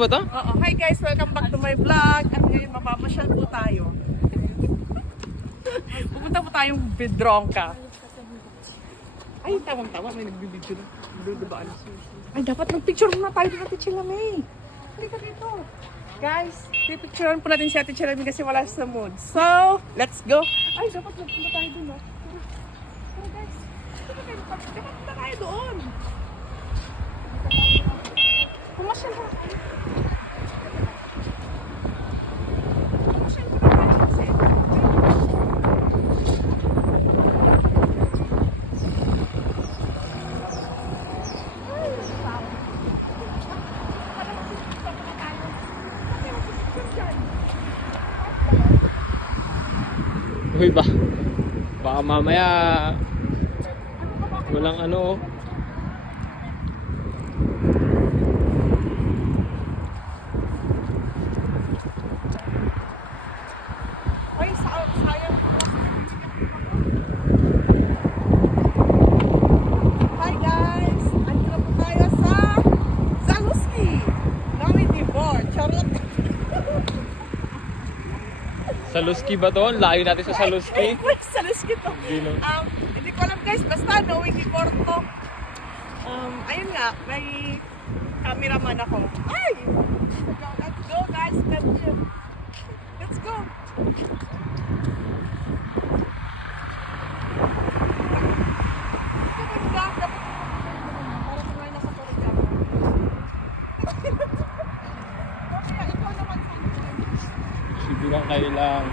Ba to? Oo. Hi guys, welcome back to my vlog. At ngayon mapamasyal po tayo. Pupunta po tayong Bidronka. Ay, tawang-tawa. May nagbibidyo na. Dudubaan. Ay, dapat mag-picture muna tayo dito, Ate Chilamay. Halika dito. Guys, pipicturean po natin si Ate Chilamay kasi wala sa mood. So, let's go. Ay, dapat magpunta tayo dun, no? Tara, guys. Dapat punta tayo doon. Pumasyal ha. Pumasyal ko na tayo kasi. Uy ba? Baka mamaya walang ano. Ay, sayang po. Hi guys! Andito po tayo sa Zaluski. Namin Divor. Charot. Saluski ba to? Layo natin sa Saluski. Zaluski to. Hindi no. Hindi ko alam guys. Basta knowing Divor to. Ayun nga. May cameraman ako. Ay! Let's go guys. Let's go. Para kumain na sa Korea. Kaya ikaw naman sa Sigurang kayo lang.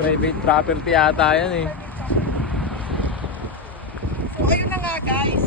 Private property ata yan eh. So ayun na nga guys.